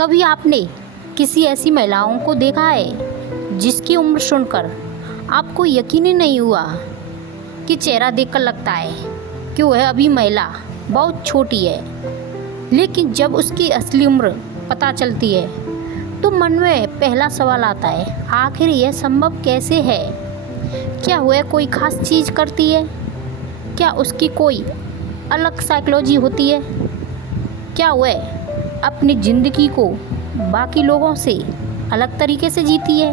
कभी आपने किसी ऐसी महिलाओं को देखा है जिसकी उम्र सुनकर आपको यकीन ही नहीं हुआ कि चेहरा देखकर लगता है कि वह अभी महिला बहुत छोटी है, लेकिन जब उसकी असली उम्र पता चलती है तो मन में पहला सवाल आता है, आखिर यह संभव कैसे है? क्या वह कोई खास चीज़ करती है? क्या उसकी कोई अलग साइकोलॉजी होती है? क्या वह अपनी ज़िंदगी को बाकी लोगों से अलग तरीके से जीती है?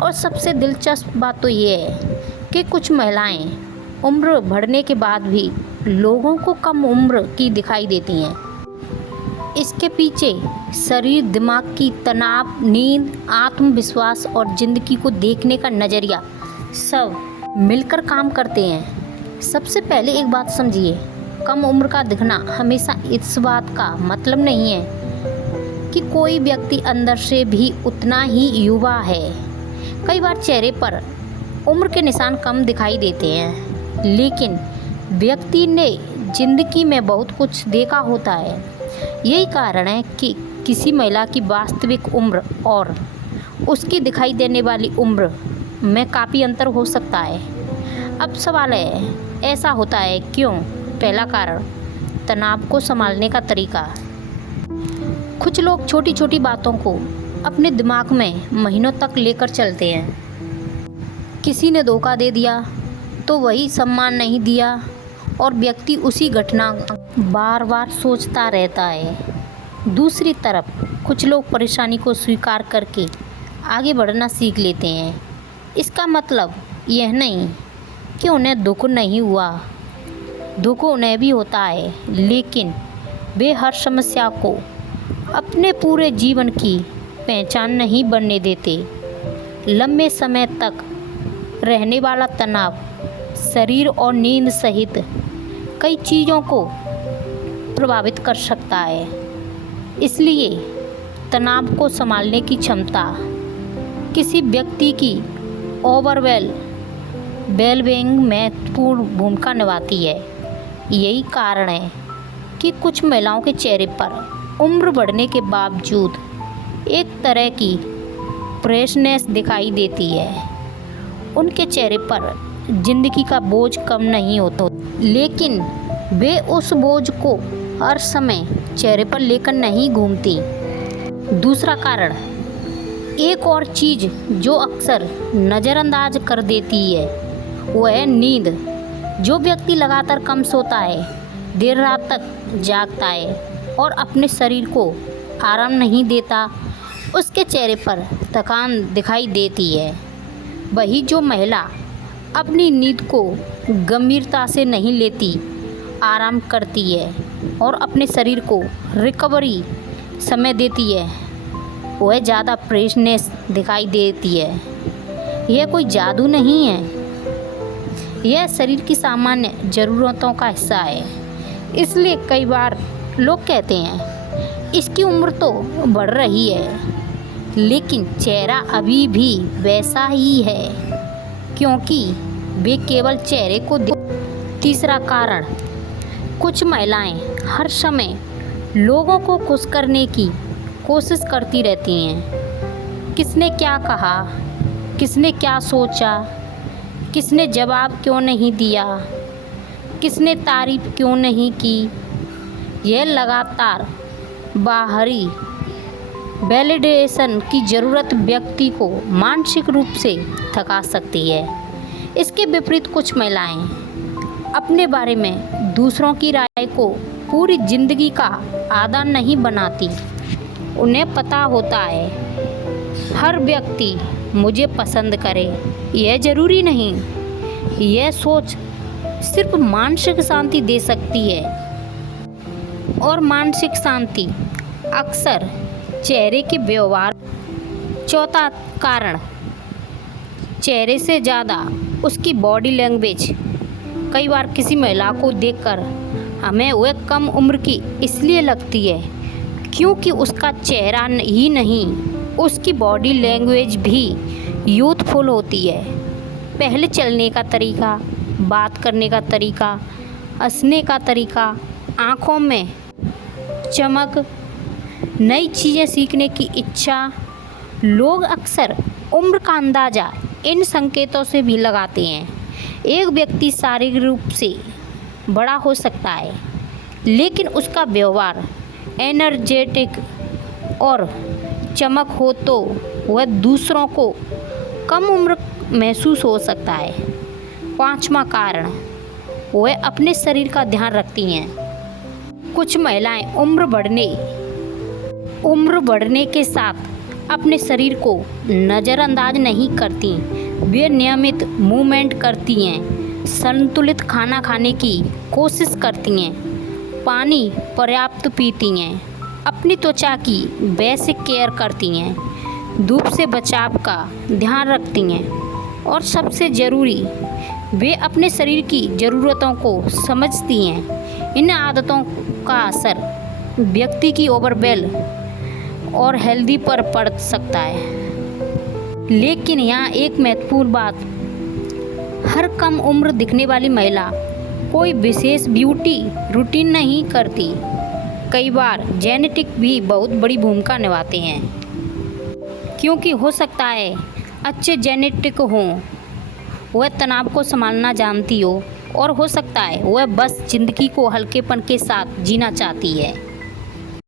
और सबसे दिलचस्प बात तो ये है कि कुछ महिलाएं उम्र बढ़ने के बाद भी लोगों को कम उम्र की दिखाई देती हैं। इसके पीछे शरीर, दिमाग की तनाव, नींद, आत्मविश्वास और ज़िंदगी को देखने का नज़रिया सब मिलकर काम करते हैं। सबसे पहले एक बात समझिए, कम उम्र का दिखना हमेशा इस बात का मतलब नहीं है कि कोई व्यक्ति अंदर से भी उतना ही युवा है। कई बार चेहरे पर उम्र के निशान कम दिखाई देते हैं, लेकिन व्यक्ति ने ज़िंदगी में बहुत कुछ देखा होता है। यही कारण है कि किसी महिला की वास्तविक उम्र और उसकी दिखाई देने वाली उम्र में काफ़ी अंतर हो सकता है। अब सवाल है, ऐसा होता है क्यों? पहला कारण, तनाव को संभालने का तरीका। कुछ लोग छोटी छोटी बातों को अपने दिमाग में महीनों तक लेकर चलते हैं। किसी ने धोखा दे दिया तो वही सम्मान नहीं दिया, और व्यक्ति उसी घटना बार बार सोचता रहता है। दूसरी तरफ कुछ लोग परेशानी को स्वीकार करके आगे बढ़ना सीख लेते हैं। इसका मतलब यह नहीं कि उन्हें दुख नहीं हुआ, दुख उन्हें भी होता है, लेकिन वे हर समस्या को अपने पूरे जीवन की पहचान नहीं बनने देते। लंबे समय तक रहने वाला तनाव शरीर और नींद सहित कई चीज़ों को प्रभावित कर सकता है। इसलिए तनाव को संभालने की क्षमता किसी व्यक्ति की ओवरऑल वेलबीइंग में महत्वपूर्ण भूमिका निभाती है। यही कारण है कि कुछ महिलाओं के चेहरे पर उम्र बढ़ने के बावजूद एक तरह की फ्रेशनेस दिखाई देती है। उनके चेहरे पर ज़िंदगी का बोझ कम नहीं होता, लेकिन वे उस बोझ को हर समय चेहरे पर लेकर नहीं घूमती। दूसरा कारण, एक और चीज़ जो अक्सर नज़रअंदाज कर देती है, वह है नींद। जो व्यक्ति लगातार कम सोता है, देर रात तक जागता है और अपने शरीर को आराम नहीं देता, उसके चेहरे पर थकान दिखाई देती है। वही जो महिला अपनी नींद को गंभीरता से नहीं लेती, आराम करती है और अपने शरीर को रिकवरी समय देती है, वह ज़्यादा फ्रेशनेस दिखाई देती है। यह कोई जादू नहीं है, यह शरीर की सामान्य ज़रूरतों का हिस्सा है। इसलिए कई बार लोग कहते हैं इसकी उम्र तो बढ़ रही है, लेकिन चेहरा अभी भी वैसा ही है, क्योंकि वे केवल चेहरे को तीसरा कारण, कुछ महिलाएं हर समय लोगों को खुश करने की कोशिश करती रहती हैं। किसने क्या कहा, किसने क्या सोचा, किसने जवाब क्यों नहीं दिया, किसने तारीफ क्यों नहीं की। यह लगातार बाहरी वैलिडेशन की ज़रूरत व्यक्ति को मानसिक रूप से थका सकती है। इसके विपरीत कुछ महिलाएं अपने बारे में दूसरों की राय को पूरी ज़िंदगी का आधार नहीं बनाती। उन्हें पता होता है हर व्यक्ति मुझे पसंद करे, यह ज़रूरी नहीं। यह सोच सिर्फ मानसिक शांति दे सकती है, और मानसिक शांति अक्सर चेहरे के व्यवहार। चौथा कारण, चेहरे से ज़्यादा उसकी बॉडी लैंग्वेज। कई बार किसी महिला को देखकर हमें वह कम उम्र की इसलिए लगती है क्योंकि उसका चेहरा ही नहीं, उसकी बॉडी लैंग्वेज भी यूथफुल होती है। पहले चलने का तरीका, बात करने का तरीका, हंसने का तरीका, आँखों में चमक, नई चीज़ें सीखने की इच्छा। लोग अक्सर उम्र का अंदाज़ा इन संकेतों से भी लगाते हैं। एक व्यक्ति शारीरिक रूप से बड़ा हो सकता है, लेकिन उसका व्यवहार एनर्जेटिक और चमक हो तो वह दूसरों को कम उम्र महसूस हो सकता है। पांचवा कारण, वह अपने शरीर का ध्यान रखती हैं। कुछ महिलाएं उम्र बढ़ने के साथ अपने शरीर को नज़रअंदाज नहीं करती। वे नियमित मूवमेंट करती हैं, संतुलित खाना खाने की कोशिश करती हैं, पानी पर्याप्त पीती हैं, अपनी त्वचा की बेसिक केयर करती हैं, धूप से बचाव का ध्यान रखती हैं और सबसे ज़रूरी, वे अपने शरीर की ज़रूरतों को समझती हैं। इन आदतों का असर व्यक्ति की ओवरऑल और हेल्दी पर पड़ सकता है। लेकिन यहाँ एक महत्वपूर्ण बात, हर कम उम्र दिखने वाली महिला कोई विशेष ब्यूटी रूटीन नहीं करती। कई बार जेनेटिक भी बहुत बड़ी भूमिका निभाते हैं, क्योंकि हो सकता है अच्छे जेनेटिक हों, वह तनाव को संभालना जानती हो, और हो सकता है वह बस ज़िंदगी को हल्केपन के साथ जीना चाहती है।